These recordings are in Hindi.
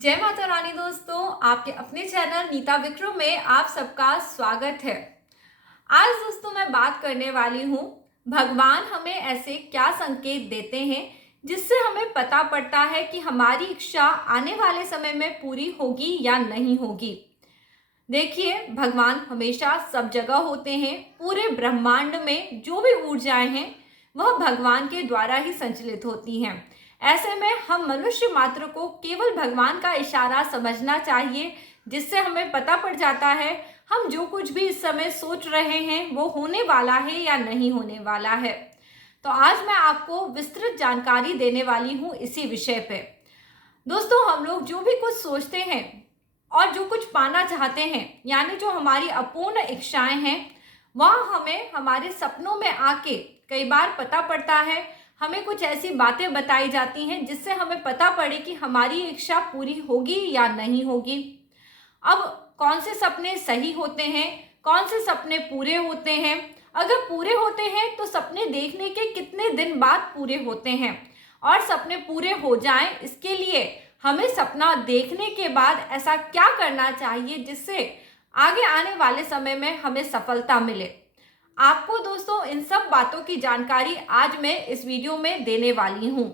जय माता रानी दोस्तों, आपके अपने चैनल नीता विक्रम में आप सबका स्वागत है। आज दोस्तों मैं बात करने वाली हूँ भगवान हमें ऐसे क्या संकेत देते हैं जिससे हमें पता पड़ता है कि हमारी इच्छा आने वाले समय में पूरी होगी या नहीं होगी। देखिए, भगवान हमेशा सब जगह होते हैं। पूरे ब्रह्मांड में जो भी ऊर्जाएं हैं वह भगवान के द्वारा ही संचालित होती हैं। ऐसे में हम मनुष्य मात्र को केवल भगवान का इशारा समझना चाहिए, जिससे हमें पता पड़ जाता है हम जो कुछ भी इस समय सोच रहे हैं वो होने वाला है या नहीं होने वाला है। तो आज मैं आपको विस्तृत जानकारी देने वाली हूँ इसी विषय पे। दोस्तों, हम लोग जो भी कुछ सोचते हैं और जो कुछ पाना चाहते हैं, यानी जो हमारी अपूर्ण इच्छाएं हैं, वह हमें हमारे सपनों में आके कई बार पता पड़ता है। हमें कुछ ऐसी बातें बताई जाती हैं जिससे हमें पता पड़े कि हमारी इच्छा पूरी होगी या नहीं होगी। अब कौन से सपने सही होते हैं, कौन से सपने पूरे होते हैं, अगर पूरे होते हैं तो सपने देखने के कितने दिन बाद पूरे होते हैं, और सपने पूरे हो जाएं इसके लिए हमें सपना देखने के बाद ऐसा क्या करना चाहिए जिससे आगे आने वाले समय में हमें सफलता मिले। आपको दोस्तों इन सब बातों की जानकारी आज मैं इस वीडियो में देने वाली हूँ।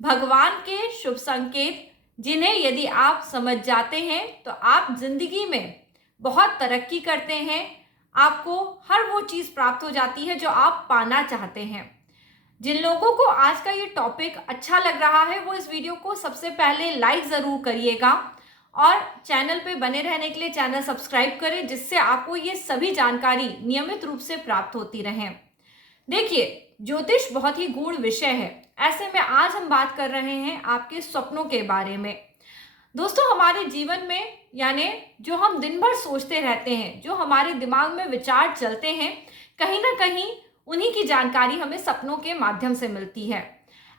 भगवान के शुभ संकेत जिन्हें यदि आप समझ जाते हैं तो आप जिंदगी में बहुत तरक्की करते हैं। आपको हर वो चीज़ प्राप्त हो जाती है जो आप पाना चाहते हैं। जिन लोगों को आज का ये टॉपिक अच्छा लग रहा है वो इस वीडियो को सबसे पहले लाइक ज़रूर करिएगा, और चैनल पे बने रहने के लिए चैनल सब्सक्राइब करें, जिससे आपको ये सभी जानकारी नियमित रूप से प्राप्त होती रहे। देखिए, ज्योतिष बहुत ही गूढ़ विषय है। ऐसे में आज हम बात कर रहे हैं आपके सपनों के बारे में। दोस्तों, हमारे जीवन में यानी जो हम दिन भर सोचते रहते हैं, जो हमारे दिमाग में विचार चलते हैं, कहीं ना कहीं उन्हीं की जानकारी हमें सपनों के माध्यम से मिलती है।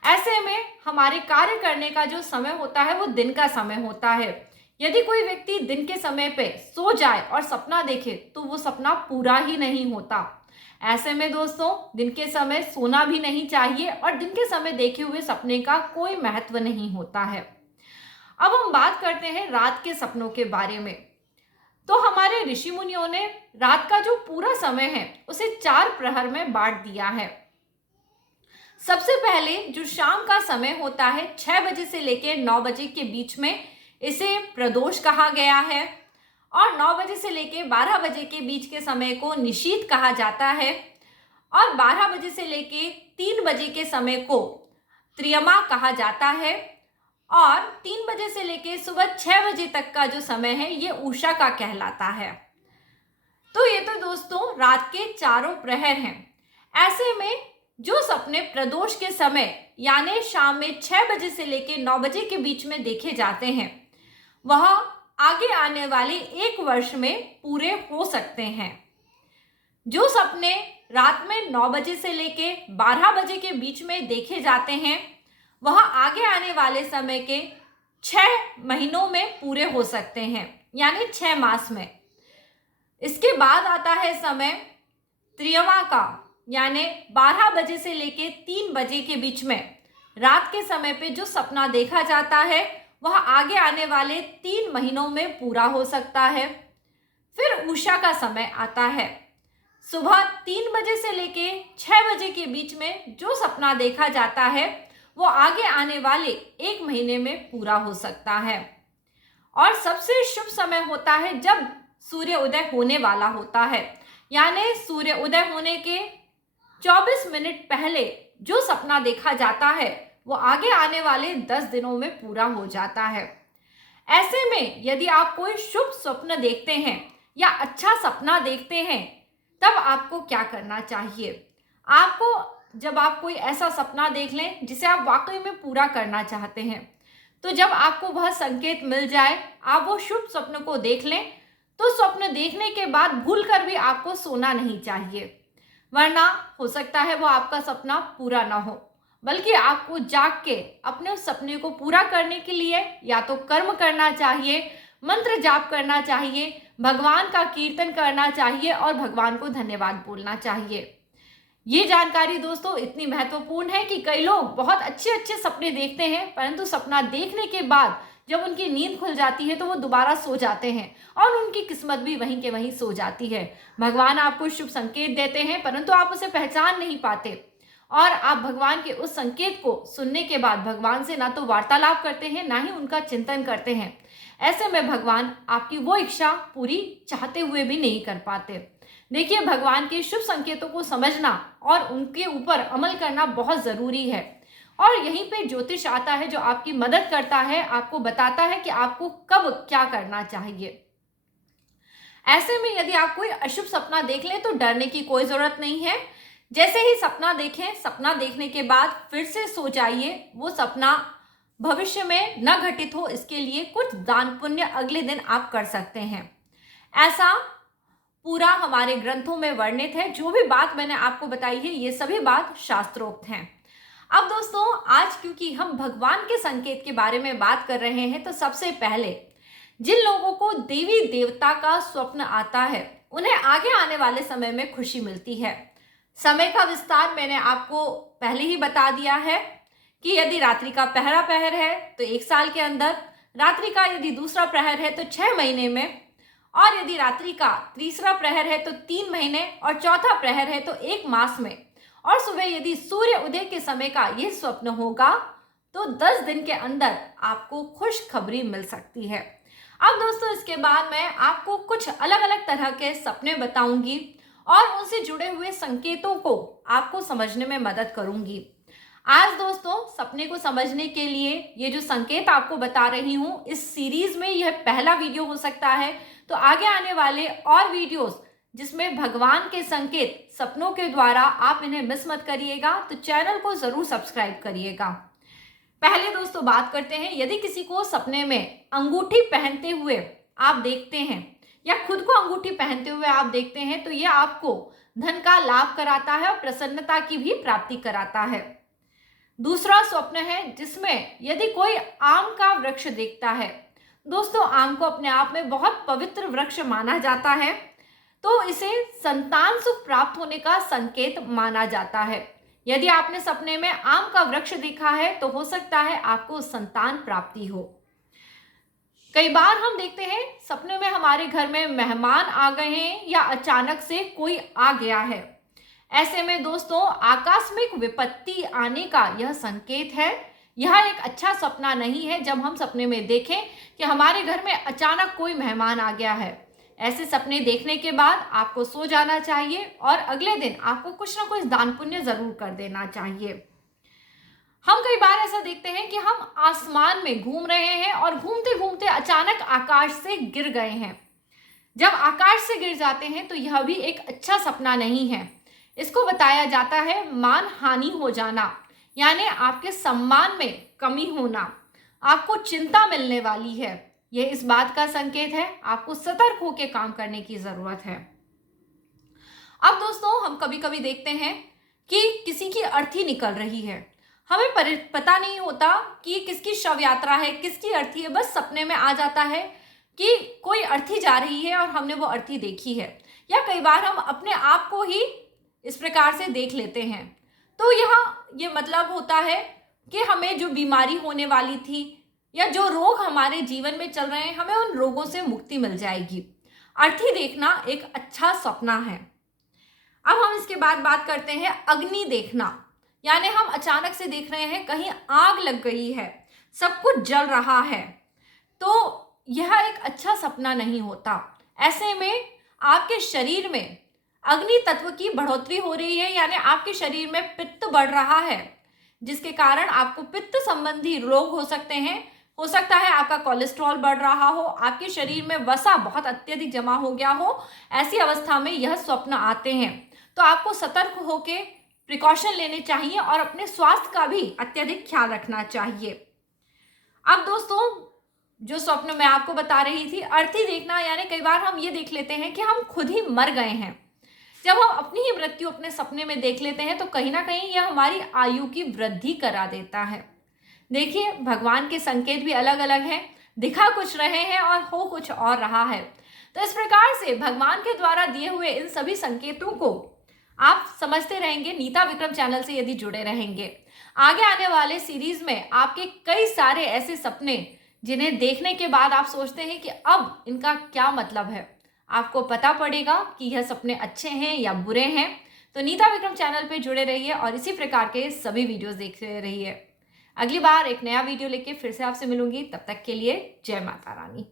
ऐसे में हमारे कार्य करने का जो समय होता है वो दिन का समय होता है। यदि कोई व्यक्ति दिन के समय पे सो जाए और सपना देखे तो वो सपना पूरा ही नहीं होता। ऐसे में दोस्तों, दिन के समय सोना भी नहीं चाहिए और दिन के समय देखे हुए सपने का कोई महत्व नहीं होता है। अब हम बात करते हैं रात के सपनों के बारे में। तो हमारे ऋषि मुनियों ने रात का जो पूरा समय है उसे 4 प्रहर में बांट दिया है। सबसे पहले जो शाम का समय होता है 6 बजे से लेकर 9 बजे के बीच में, इसे प्रदोष कहा गया है, और 9 बजे से लेकर 12 बजे के बीच के समय को निशीथ कहा जाता है, और 12 बजे से लेकर 3 बजे के समय को त्रियमा कहा जाता है, और 3 बजे से लेकर सुबह 6 बजे तक का जो समय है ये उषा का कहलाता है। तो ये तो दोस्तों रात के चारों प्रहर हैं। ऐसे में जो सपने प्रदोष के समय यानी शाम में 6 बजे से लेकर 9 बजे के बीच में देखे जाते हैं, वह आगे आने वाले 1 वर्ष में पूरे हो सकते हैं। जो सपने रात में 9 बजे से लेके 12 बजे के बीच में देखे जाते हैं, वह आगे आने वाले समय के 6 महीनों में पूरे हो सकते हैं, यानी 6 मास में। इसके बाद आता है समय त्रियमा का, यानी 12 बजे से लेके 3 बजे के बीच में रात के समय पे जो सपना देखा जाता है वह आगे आने वाले 3 महीनों में पूरा हो सकता है। फिर उषा का समय आता है। सुबह 3 बजे से लेके 6 बजे के बीच में जो सपना देखा जाता है वो आगे आने वाले 1 महीने में पूरा हो सकता है। और सबसे शुभ समय होता है जब सूर्य उदय होने वाला होता है, यानी सूर्य उदय होने के 24 मिनट पहले जो सपना देखा जाता है वो आगे आने वाले 10 दिनों में पूरा हो जाता है। ऐसे में यदि आप कोई शुभ स्वप्न देखते हैं या अच्छा सपना देखते हैं, तब आपको क्या करना चाहिए? आपको जब आप कोई ऐसा सपना देख लें जिसे आप वाकई में पूरा करना चाहते हैं, तो जब आपको वह संकेत मिल जाए, आप वो शुभ स्वप्न को देख लें, तो स्वप्न देखने के बाद भूलकर भी आपको सोना नहीं चाहिए, वरना हो सकता है वो आपका सपना पूरा ना हो। बल्कि आपको जाग के अपने उस सपने को पूरा करने के लिए या तो कर्म करना चाहिए, मंत्र जाप करना चाहिए, भगवान का कीर्तन करना चाहिए और भगवान को धन्यवाद बोलना चाहिए। ये जानकारी दोस्तों इतनी महत्वपूर्ण है कि कई लोग बहुत अच्छे अच्छे सपने देखते हैं, परंतु सपना देखने के बाद जब उनकी नींद खुल जाती है तो वो दोबारा सो जाते हैं और उनकी किस्मत भी वहीं के वहीं सो जाती है। भगवान आपको शुभ संकेत देते हैं, परंतु आप उसे पहचान नहीं पाते और आप भगवान के उस संकेत को सुनने के बाद भगवान से ना तो वार्तालाप करते हैं, ना ही उनका चिंतन करते हैं। ऐसे में भगवान आपकी वो इच्छा पूरी चाहते हुए भी नहीं कर पाते। देखिए, भगवान के शुभ संकेतों को समझना और उनके ऊपर अमल करना बहुत ज़रूरी है और यहीं पे ज्योतिष आता है जो आपकी मदद करता है, आपको बताता है कि आपको कब क्या करना चाहिए। ऐसे में यदि आप कोई अशुभ सपना देख लें तो डरने की कोई ज़रूरत नहीं है। जैसे ही सपना देखें, सपना देखने के बाद फिर से सो जाइए। वो सपना भविष्य में न घटित हो, इसके लिए कुछ दान पुण्य अगले दिन आप कर सकते हैं। ऐसा पूरा हमारे ग्रंथों में वर्णित है। जो भी बात मैंने आपको बताई है, ये सभी बात शास्त्रोक्त हैं। अब दोस्तों, आज क्योंकि हम भगवान के संकेत के बारे में बात कर रहे हैं, तो सबसे पहले जिन लोगों को देवी देवता का स्वप्न आता है, उन्हें आगे आने वाले समय में खुशी मिलती है। समय का विस्तार मैंने आपको पहले ही बता दिया है कि यदि रात्रि का पहला प्रहर है तो 1 साल के अंदर, रात्रि का यदि दूसरा प्रहर है तो 6 महीने में, और यदि रात्रि का तीसरा प्रहर है तो 3 महीने, और चौथा प्रहर है तो 1 मास में, और सुबह यदि सूर्य उदय के समय का यह स्वप्न होगा तो 10 दिन के अंदर आपको खुशखबरी मिल सकती है। अब दोस्तों, इसके बाद मैं आपको कुछ अलग अलग तरह के सपने बताऊंगी और उनसे जुड़े हुए संकेतों को आपको समझने में मदद करूंगी। आज दोस्तों, सपने को समझने के लिए ये जो संकेत आपको बता रही हूँ, इस सीरीज में यह पहला वीडियो हो सकता है। तो आगे आने वाले और वीडियोस जिसमें भगवान के संकेत सपनों के द्वारा आप इन्हें मिस मत करिएगा, तो चैनल को जरूर सब्सक्राइब करिएगा। पहले दोस्तों बात करते हैं, यदि किसी को सपने में अंगूठी पहनते हुए आप देखते हैं या खुद को अंगूठी पहनते हुए आप देखते हैं, तो यह आपको धन का लाभ कराता है और प्रसन्नता की भी प्राप्ति कराता है। दूसरा स्वप्न है जिसमें यदि कोई आम का वृक्ष देखता है। दोस्तों, आम को अपने आप में बहुत पवित्र वृक्ष माना जाता है, तो इसे संतान सुख प्राप्त होने का संकेत माना जाता है। यदि आपने सपने में आम का वृक्ष देखा है तो हो सकता है आपको संतान प्राप्ति हो। कई बार हम देखते हैं सपने में हमारे घर में मेहमान आ गए हैं या अचानक से कोई आ गया है। ऐसे में दोस्तों, आकस्मिक विपत्ति आने का यह संकेत है। यह एक अच्छा सपना नहीं है जब हम सपने में देखें कि हमारे घर में अचानक कोई मेहमान आ गया है। ऐसे सपने देखने के बाद आपको सो जाना चाहिए और अगले दिन आपको कुछ ना कुछ दान पुण्य जरूर कर देना चाहिए। हम कई बार ऐसा देखते हैं कि हम आसमान में घूम रहे हैं और घूमते घूमते अचानक आकाश से गिर गए हैं। जब आकाश से गिर जाते हैं तो यह भी एक अच्छा सपना नहीं है। इसको बताया जाता है मान हानि हो जाना, यानी आपके सम्मान में कमी होना, आपको चिंता मिलने वाली है। यह इस बात का संकेत है, आपको सतर्क होकर काम करने की जरूरत है। अब दोस्तों, हम कभी कभी देखते हैं कि किसी की अर्थी निकल रही है। हमें पता नहीं होता कि किसकी शव यात्रा है, किसकी अर्थी है, बस सपने में आ जाता है कि कोई अर्थी जा रही है और हमने वो अर्थी देखी है। या कई बार हम अपने आप को ही इस प्रकार से देख लेते हैं। तो ये मतलब होता है कि हमें जो बीमारी होने वाली थी या जो रोग हमारे जीवन में चल रहे हैं, हमें उन रोगों से मुक्ति मिल जाएगी। अर्थी देखना एक अच्छा सपना है। अब हम इसके बाद बात करते हैं अग्नि देखना, यानी हम अचानक से देख रहे हैं कहीं आग लग गई है, सब कुछ जल रहा है, तो यह एक अच्छा सपना नहीं होता। ऐसे में आपके शरीर में अग्नि तत्व की बढ़ोतरी हो रही है, यानी आपके शरीर में पित्त बढ़ रहा है, जिसके कारण आपको पित्त संबंधी रोग हो सकते हैं। हो सकता है आपका कोलेस्ट्रॉल बढ़ रहा हो, आपके शरीर में वसा बहुत अत्यधिक जमा हो गया हो। ऐसी अवस्था में यह स्वप्न आते हैं, तो आपको सतर्क होकर प्रिकॉशन लेने चाहिए और अपने स्वास्थ्य का भी अत्यधिक ख्याल रखना चाहिए। अब दोस्तों, जो स्वप्न मैं आपको बता रही थी, अर्थी देखना, यानी कई बार हम ये देख लेते हैं कि हम खुद ही मर गए हैं। जब हम अपनी ही मृत्यु अपने सपने में देख लेते हैं तो कहीं ना कहीं यह हमारी आयु की वृद्धि करा देता है। देखिए, भगवान के संकेत भी अलग अलग हैं, दिखा कुछ रहे हैं और हो कुछ और रहा है। तो इस प्रकार से भगवान के द्वारा दिए हुए इन सभी संकेतों को आप समझते रहेंगे, नीता विक्रम चैनल से यदि जुड़े रहेंगे। आगे आने वाले सीरीज में आपके कई सारे ऐसे सपने जिन्हें देखने के बाद आप सोचते हैं कि अब इनका क्या मतलब है। आपको पता पड़ेगा कि यह सपने अच्छे हैं या बुरे हैं। तो नीता विक्रम चैनल पे जुड़े रहिए और इसी प्रकार के सभी वीडियोस देखते रहिए। अगली बार एक नया वीडियो लेके फिर से आपसे मिलूंगी। तब तक के लिए जय माता रानी।